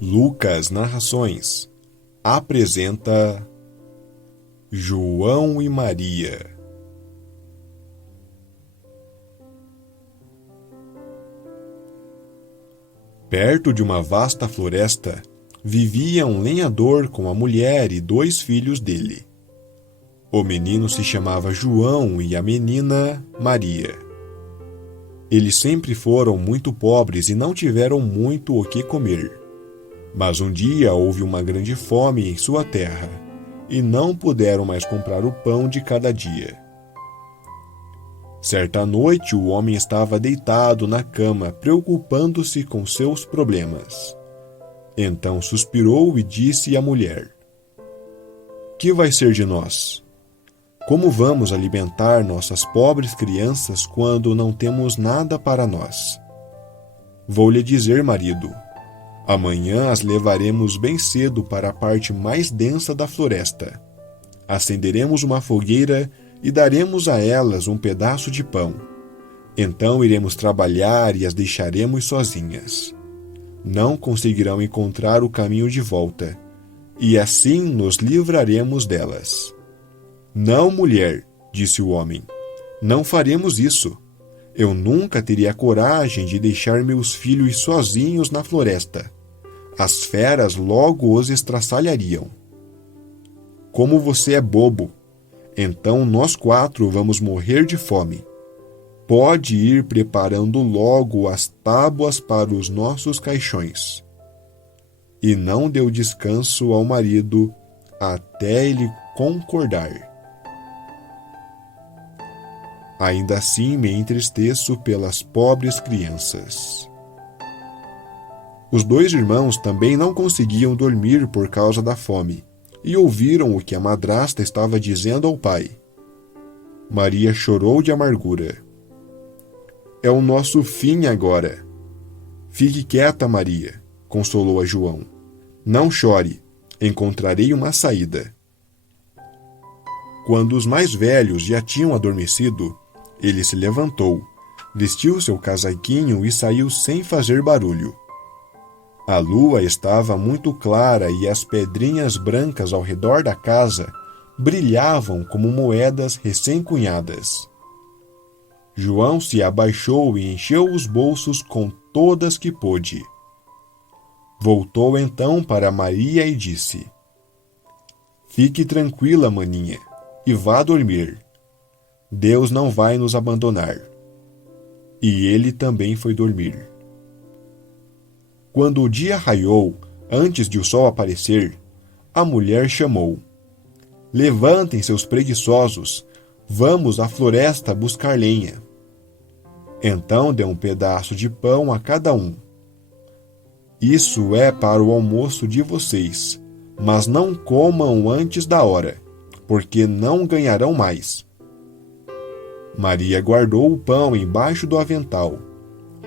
Lucas Narrações apresenta João e Maria. Perto de uma vasta floresta, vivia um lenhador com a mulher e 2 filhos dele. O menino se chamava João e a menina Maria. Eles sempre foram muito pobres e não tiveram muito o que comer. Mas um dia houve uma grande fome em sua terra, e não puderam mais comprar o pão de cada dia. Certa noite, o homem estava deitado na cama, preocupando-se com seus problemas. Então suspirou e disse à mulher: "Que vai ser de nós? Como vamos alimentar nossas pobres crianças quando não temos nada para nós? Vou lhe dizer, marido, amanhã as levaremos bem cedo para a parte mais densa da floresta. Acenderemos uma fogueira e daremos a elas um pedaço de pão. Então iremos trabalhar e as deixaremos sozinhas. Não conseguirão encontrar o caminho de volta, e assim nos livraremos delas." "Não, mulher", disse o homem, "não faremos isso. Eu nunca teria coragem de deixar meus filhos sozinhos na floresta. As feras logo os estraçalhariam." "Como você é bobo! Então nós 4 vamos morrer de fome. Pode ir preparando logo as tábuas para os nossos caixões." E não deu descanso ao marido até ele concordar. Ainda assim me entristeço pelas pobres crianças. Os 2 irmãos também não conseguiam dormir por causa da fome, e ouviram o que a madrasta estava dizendo ao pai. Maria chorou de amargura. "É o nosso fim agora." "Fique quieta, Maria", consolou a João. "Não chore, encontrarei uma saída." Quando os mais velhos já tinham adormecido, ele se levantou, vestiu seu casaquinho e saiu sem fazer barulho. A lua estava muito clara e as pedrinhas brancas ao redor da casa brilhavam como moedas recém-cunhadas. João se abaixou e encheu os bolsos com todas que pôde. Voltou então para Maria e disse: "Fique tranquila, maninha, e vá dormir. Deus não vai nos abandonar." E ele também foi dormir. Quando o dia raiou, antes de o sol aparecer, a mulher chamou: "Levantem, seus preguiçosos, vamos à floresta buscar lenha." Então deu um pedaço de pão a cada um. "Isso é para o almoço de vocês, mas não comam antes da hora, porque não ganharão mais." Maria guardou o pão embaixo do avental,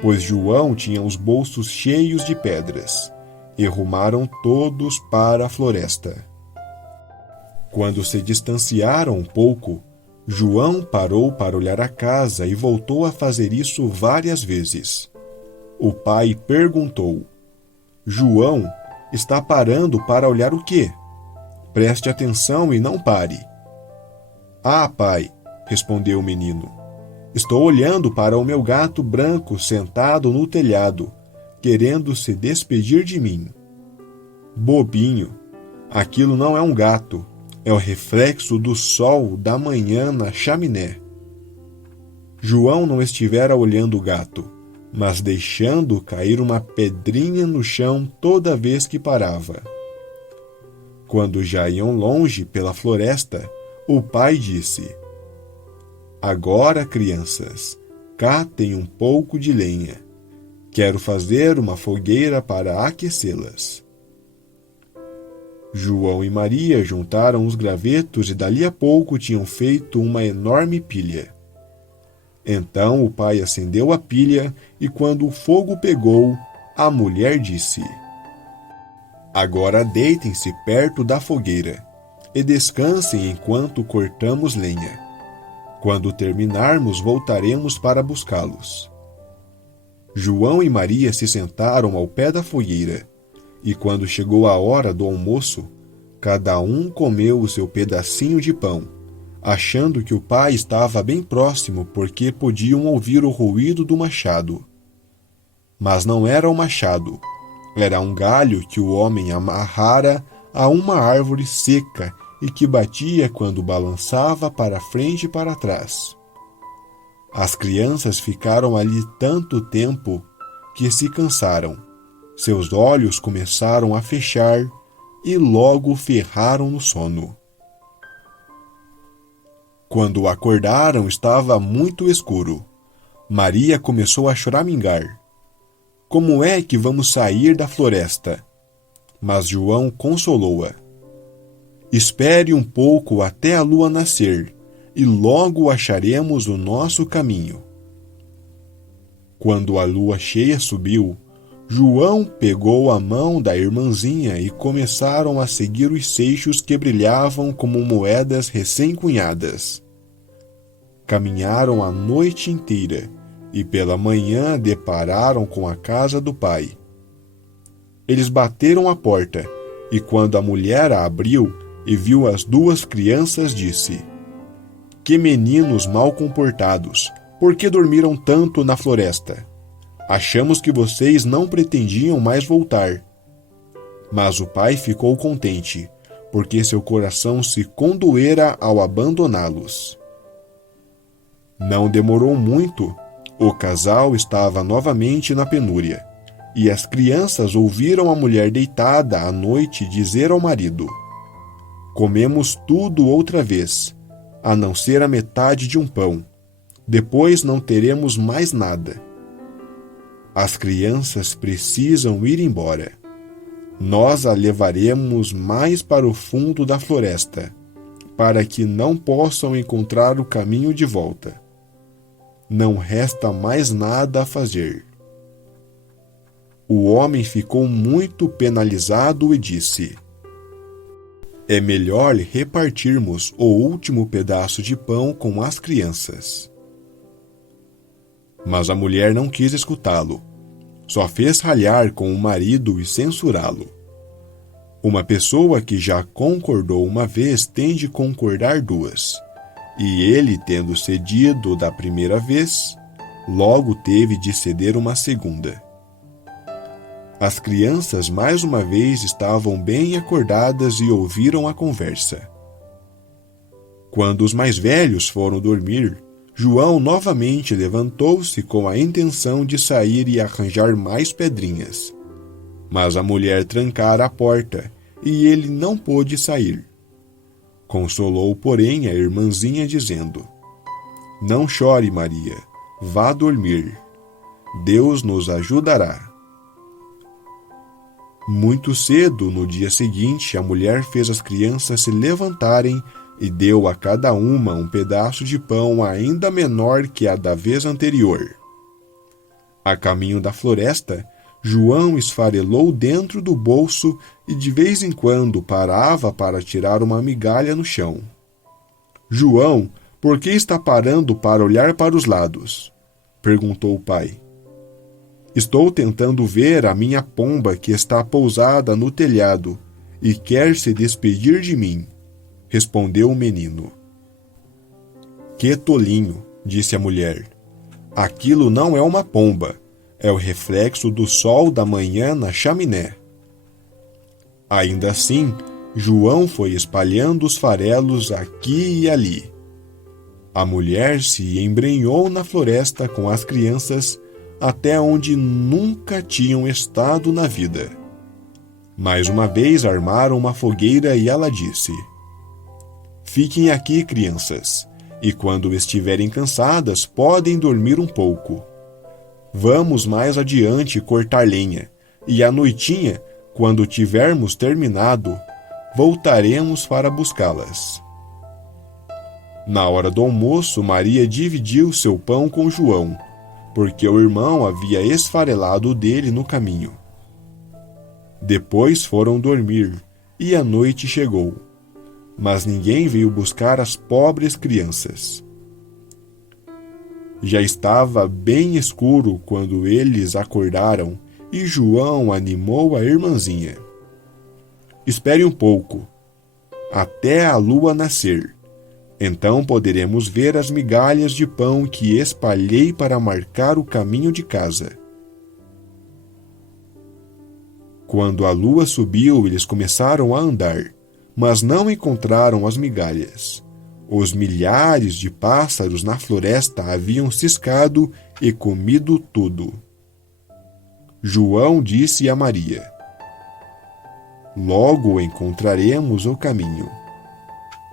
pois João tinha os bolsos cheios de pedras, e rumaram todos para a floresta. Quando se distanciaram um pouco, João parou para olhar a casa e voltou a fazer isso várias vezes. O pai perguntou: "João, está parando para olhar o quê? Preste atenção e não pare." "Ah, pai", respondeu o menino, "estou olhando para o meu gato branco sentado no telhado, querendo se despedir de mim." "Bobinho, aquilo não é um gato, é o reflexo do sol da manhã na chaminé." João não estivera olhando o gato, mas deixando cair uma pedrinha no chão toda vez que parava. Quando já iam longe pela floresta, o pai disse: "Agora, crianças, catem um pouco de lenha. Quero fazer uma fogueira para aquecê-las." João e Maria juntaram os gravetos e dali a pouco tinham feito uma enorme pilha. Então o pai acendeu a pilha e quando o fogo pegou, a mulher disse: "Agora deitem-se perto da fogueira e descansem enquanto cortamos lenha. Quando terminarmos, voltaremos para buscá-los." João e Maria se sentaram ao pé da fogueira, E quando chegou a hora do almoço, cada um comeu o seu pedacinho de pão, achando que o pai estava bem próximo porque podiam ouvir o ruído do machado. Mas não era o machado, era um galho que o homem amarrara a uma árvore seca e que batia quando balançava para frente e para trás. As crianças ficaram ali tanto tempo que se cansaram. Seus olhos começaram a fechar e logo ferraram no sono. Quando acordaram, estava muito escuro. Maria começou a choramingar. Como é que vamos sair da floresta? Mas João consolou-a. Espere um pouco até a lua nascer, e logo acharemos o nosso caminho. Quando a lua cheia subiu, João pegou a mão da irmãzinha e começaram a seguir os seixos que brilhavam como moedas recém-cunhadas. Caminharam a noite inteira e pela manhã depararam com a casa do pai. Eles bateram a porta e quando a mulher a abriu e viu as duas crianças, disse: Que meninos mal comportados! Por que dormiram tanto na floresta? Achamos que vocês não pretendiam mais voltar. Mas o pai ficou contente, porque seu coração se condoera ao abandoná-los. Não demorou muito, o casal estava novamente na penúria, e as crianças ouviram a mulher deitada à noite dizer ao marido: Comemos tudo outra vez, a não ser a metade de um pão. Depois não teremos mais nada. As crianças precisam ir embora. Nós a levaremos mais para o fundo da floresta, para que não possam encontrar o caminho de volta. Não resta mais nada a fazer. O homem ficou muito penalizado e disse: É melhor repartirmos o último pedaço de pão com as crianças. Mas a mulher não quis escutá-lo. Só fez ralhar com o marido e censurá-lo. Uma pessoa que já concordou uma vez tem de concordar duas. E ele, tendo cedido da primeira vez, logo teve de ceder uma segunda. As crianças mais uma vez estavam bem acordadas e ouviram a conversa. Quando os mais velhos foram dormir, João novamente levantou-se com a intenção de sair e arranjar mais pedrinhas. Mas a mulher trancara a porta e ele não pôde sair. Consolou, porém, a irmãzinha, dizendo: Não chore, Maria, vá dormir. Deus nos ajudará. Muito cedo, no dia seguinte, a mulher fez as crianças se levantarem e deu a cada uma um pedaço de pão ainda menor que a da vez anterior. A caminho da floresta, João esfarelou dentro do bolso e de vez em quando parava para tirar uma migalha no chão. João, por que está parando para olhar para os lados? Perguntou o pai. Estou tentando ver a minha pomba que está pousada no telhado e quer se despedir de mim, respondeu o menino. Que tolinho, disse a mulher. Aquilo não é uma pomba, é o reflexo do sol da manhã na chaminé. Ainda assim, João foi espalhando os farelos aqui e ali. A mulher se embrenhou na floresta com as crianças até onde nunca tinham estado na vida. Mais uma vez armaram uma fogueira e ela disse: Fiquem aqui, crianças, e quando estiverem cansadas, podem dormir um pouco. Vamos mais adiante cortar lenha, e à noitinha, quando tivermos terminado, voltaremos para buscá-las. Na hora do almoço, Maria dividiu seu pão com João, porque o irmão havia esfarelado o dele no caminho. Depois foram dormir, e a noite chegou. Mas ninguém veio buscar as pobres crianças. Já estava bem escuro quando eles acordaram e João animou a irmãzinha. Espere um pouco, até a lua nascer. Então poderemos ver as migalhas de pão que espalhei para marcar o caminho de casa. Quando a lua subiu, eles começaram a andar, mas não encontraram as migalhas. Os milhares de pássaros na floresta haviam ciscado e comido tudo. João disse a Maria: Logo encontraremos o caminho.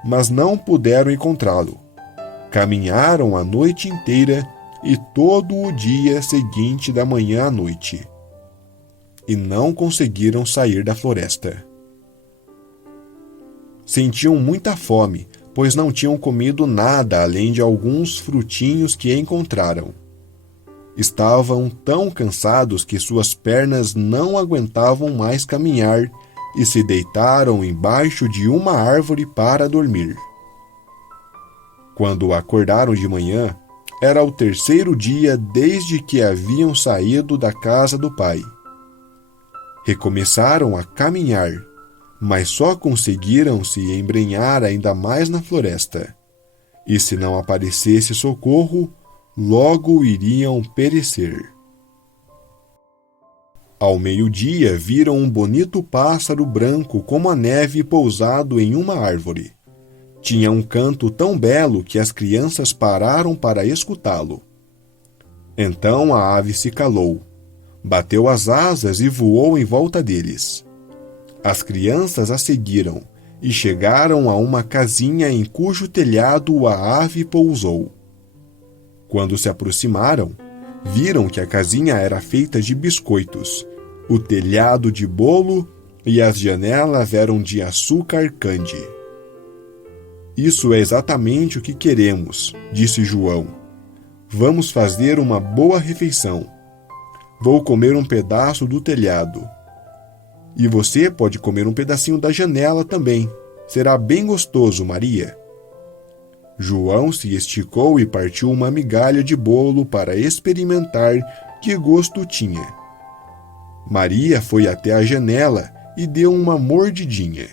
Mas não puderam encontrá-lo. Caminharam a noite inteira e todo o dia seguinte da manhã à noite, e não conseguiram sair da floresta. Sentiam muita fome, pois não tinham comido nada além de alguns frutinhos que encontraram. Estavam tão cansados que suas pernas não aguentavam mais caminhar e se deitaram embaixo de uma árvore para dormir. Quando acordaram de manhã, era o terceiro dia desde que haviam saído da casa do pai. Recomeçaram a caminhar, mas só conseguiram se embrenhar ainda mais na floresta. E se não aparecesse socorro, logo iriam perecer. Ao meio-dia, viram um bonito pássaro branco como a neve pousado em uma árvore. Tinha um canto tão belo que as crianças pararam para escutá-lo. Então a ave se calou, bateu as asas e voou em volta deles. As crianças a seguiram e chegaram a uma casinha em cujo telhado a ave pousou. Quando se aproximaram, viram que a casinha era feita de biscoitos, o telhado de bolo e as janelas eram de açúcar candy. Isso é exatamente o que queremos, disse João. Vamos fazer uma boa refeição. Vou comer um pedaço do telhado. E você pode comer um pedacinho da janela também. Será bem gostoso, Maria. João se esticou e partiu uma migalha de bolo para experimentar que gosto tinha. Maria foi até a janela e deu uma mordidinha.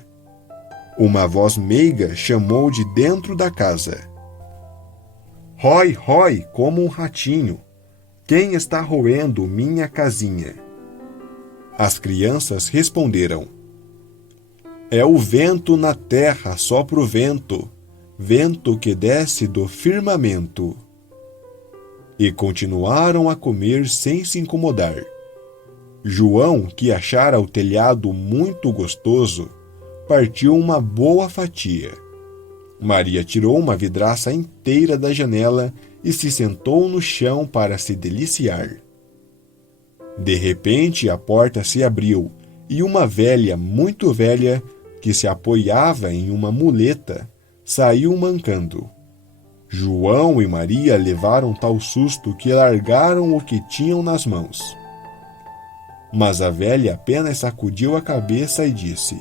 Uma voz meiga chamou de dentro da casa: Rói, rói, como um ratinho. Quem está roendo minha casinha? As crianças responderam: É o vento na terra, sopra o vento, vento que desce do firmamento. E continuaram a comer sem se incomodar. João, que achara o telhado muito gostoso, partiu uma boa fatia. Maria tirou uma vidraça inteira da janela e se sentou no chão para se deliciar. De repente, a porta se abriu e uma velha, muito velha, que se apoiava em uma muleta, saiu mancando. João e Maria levaram tal susto que largaram o que tinham nas mãos. Mas a velha apenas sacudiu a cabeça e disse: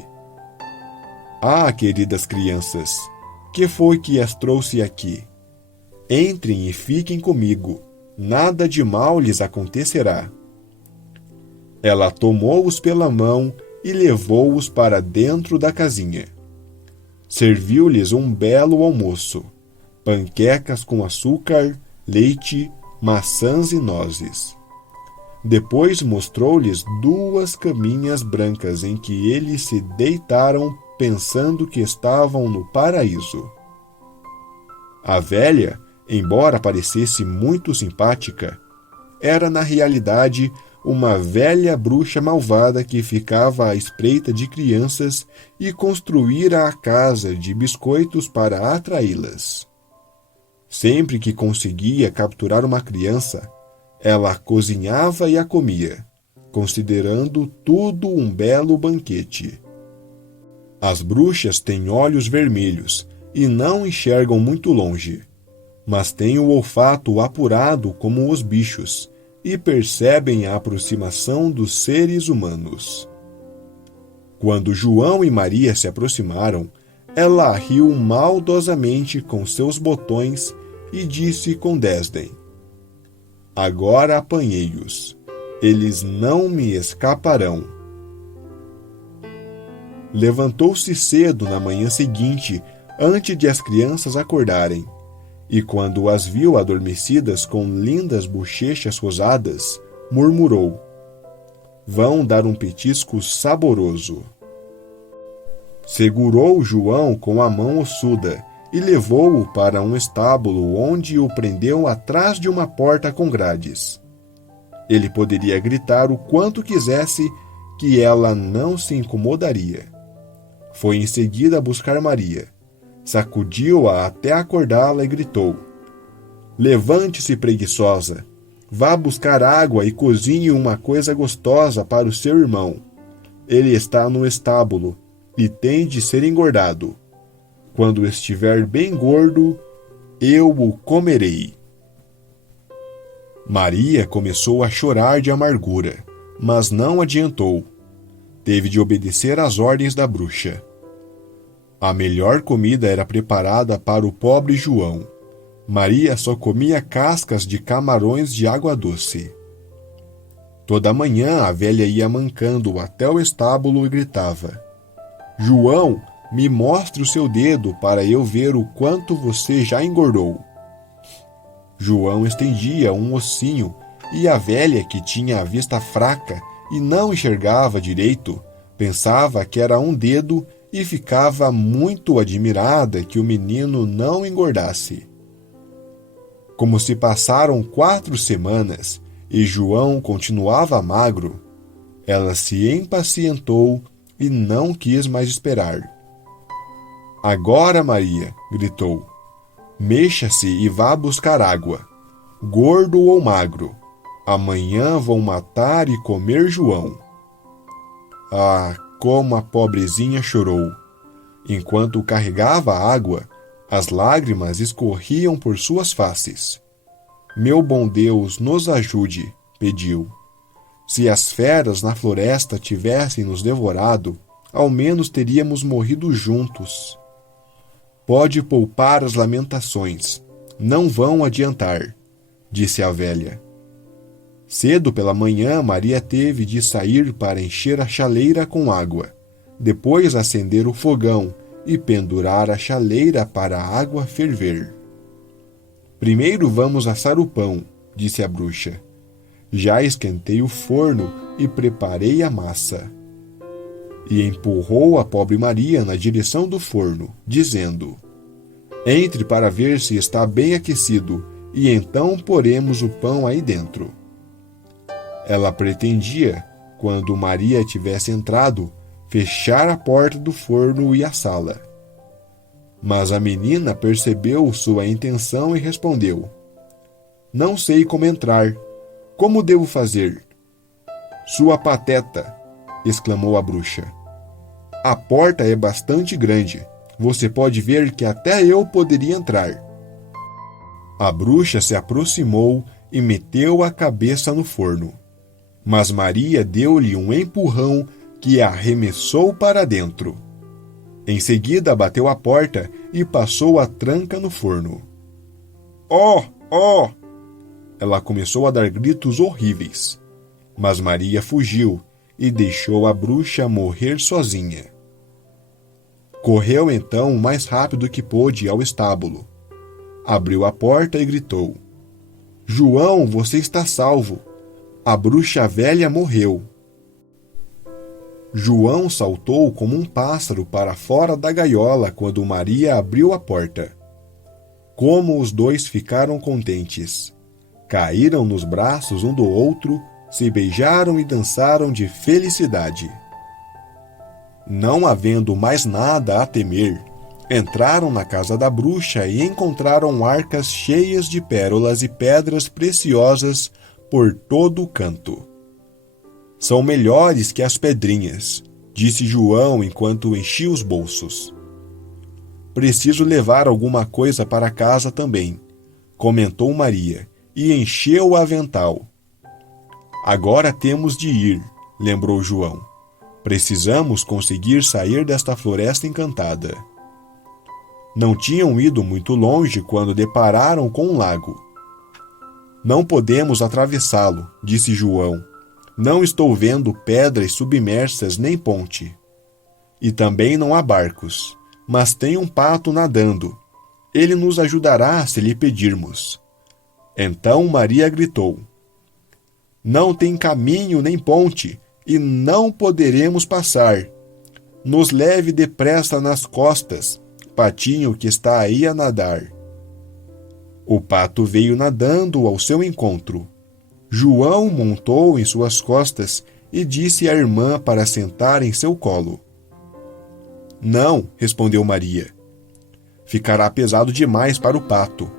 Ah, queridas crianças, que foi que as trouxe aqui? Entrem e fiquem comigo, nada de mal lhes acontecerá. Ela tomou-os pela mão e levou-os para dentro da casinha. Serviu-lhes um belo almoço, panquecas com açúcar, leite, maçãs e nozes. Depois mostrou-lhes 2 caminhas brancas em que eles se deitaram pensando que estavam no paraíso. A velha, embora parecesse muito simpática, era na realidade uma velha bruxa malvada que ficava à espreita de crianças e construíra a casa de biscoitos para atraí-las. Sempre que conseguia capturar uma criança, ela a cozinhava e a comia, considerando tudo um belo banquete. As bruxas têm olhos vermelhos e não enxergam muito longe, mas têm o olfato apurado como os bichos e percebem a aproximação dos seres humanos. Quando João e Maria se aproximaram, ela riu maldosamente com seus botões e disse com desdém: Agora apanhei-os. eles não me escaparão. Levantou-se cedo na manhã seguinte, antes de as crianças acordarem, e quando as viu adormecidas com lindas bochechas rosadas, murmurou: vão dar um petisco saboroso. Segurou João com a mão ossuda e levou-o para um estábulo, onde o prendeu atrás de uma porta com grades. Ele poderia gritar o quanto quisesse, que ela não se incomodaria. Foi em seguida buscar Maria, sacudiu-a até acordá-la e gritou: levante-se, preguiçosa, vá buscar água e cozinhe uma coisa gostosa para o seu irmão. Ele está no estábulo e tem de ser engordado. Quando estiver bem gordo, eu o comerei. Maria começou a chorar de amargura, mas não adiantou. Teve de obedecer às ordens da bruxa. A melhor comida era preparada para o pobre João. Maria só comia cascas de camarões de água doce. Toda manhã a velha ia mancando até o estábulo e gritava: João, me mostre o seu dedo para eu ver o quanto você já engordou. João estendia um ossinho e a velha, que tinha a vista fraca e não enxergava direito, pensava que era um dedo e ficava muito admirada que o menino não engordasse. Como se passaram 4 semanas e João continuava magro, ela se impacientou e não quis mais esperar. Agora, Maria, gritou, mexa-se e vá buscar água, gordo ou magro. Amanhã vão matar e comer João. Ah, como a pobrezinha chorou! Enquanto carregava a água, as lágrimas escorriam por suas faces. Meu bom Deus, nos ajude, pediu. Se as feras na floresta tivessem nos devorado, ao menos teríamos morrido juntos. Pode poupar as lamentações, não vão adiantar, disse a velha. Cedo pela manhã, Maria teve de sair para encher a chaleira com água, depois acender o fogão e pendurar a chaleira para a água ferver. Primeiro vamos assar o pão, disse a bruxa. Já esquentei o forno e preparei a massa. E empurrou a pobre Maria na direção do forno, dizendo: entre para ver se está bem aquecido, e então poremos o pão aí dentro. Ela pretendia, quando Maria tivesse entrado, fechar a porta do forno e assá-la. Mas a menina percebeu sua intenção e respondeu: não sei como entrar. Como devo fazer? Sua pateta! Exclamou a bruxa. A porta é bastante grande. Você pode ver que até eu poderia entrar. A bruxa se aproximou e meteu a cabeça no forno. Mas Maria deu-lhe um empurrão que a arremessou para dentro. Em seguida bateu a porta e passou a tranca no forno. Oh! Oh! Ela começou a dar gritos horríveis. Mas Maria fugiu e deixou a bruxa morrer sozinha. Correu então o mais rápido que pôde ao estábulo. Abriu a porta e gritou: João, você está salvo. A bruxa velha morreu. João saltou como um pássaro para fora da gaiola quando Maria abriu a porta. Como os dois ficaram contentes! Caíram nos braços um do outro, se beijaram e dançaram de felicidade. Não havendo mais nada a temer, entraram na casa da bruxa e encontraram arcas cheias de pérolas e pedras preciosas por todo o canto. São melhores que as pedrinhas, disse João enquanto enchia os bolsos. Preciso levar alguma coisa para casa também, comentou Maria, e encheu o avental. Agora temos de ir, lembrou João. Precisamos conseguir sair desta floresta encantada. Não tinham ido muito longe quando depararam com um lago. Não podemos atravessá-lo, disse João. Não estou vendo pedras submersas nem ponte. E também não há barcos, mas tem um pato nadando. Ele nos ajudará se lhe pedirmos. Então Maria gritou: Não tem caminho nem ponte, e não poderemos passar. Nos leve depressa nas costas, patinho que está aí a nadar. O pato veio nadando ao seu encontro. João montou em suas costas e disse à irmã para sentar em seu colo. Não, respondeu Maria. Ficará pesado demais para o pato.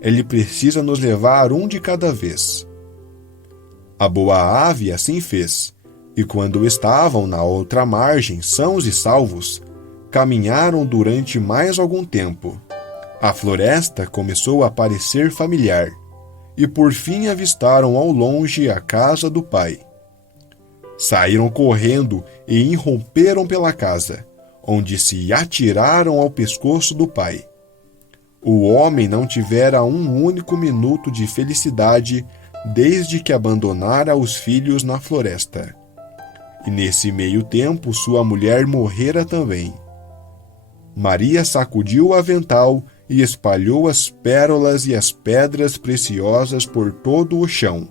Ele precisa nos levar um de cada vez. A boa ave assim fez, e quando estavam na outra margem, sãos e salvos, caminharam durante mais algum tempo. A floresta começou a parecer familiar, e por fim avistaram ao longe a casa do pai. Saíram correndo e irromperam pela casa, onde se atiraram ao pescoço do pai. O homem não tivera um único minuto de felicidade desde que abandonara os filhos na floresta. E nesse meio tempo sua mulher morrera também. Maria sacudiu o avental e espalhou as pérolas e as pedras preciosas por todo o chão.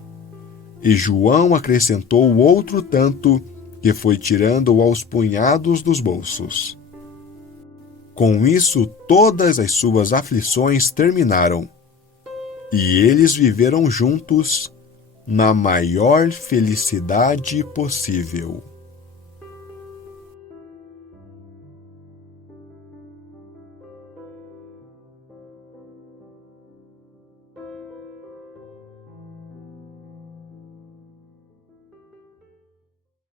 E João acrescentou outro tanto que foi tirando aos punhados dos bolsos. Com isso, todas as suas aflições terminaram, e eles viveram juntos na maior felicidade possível.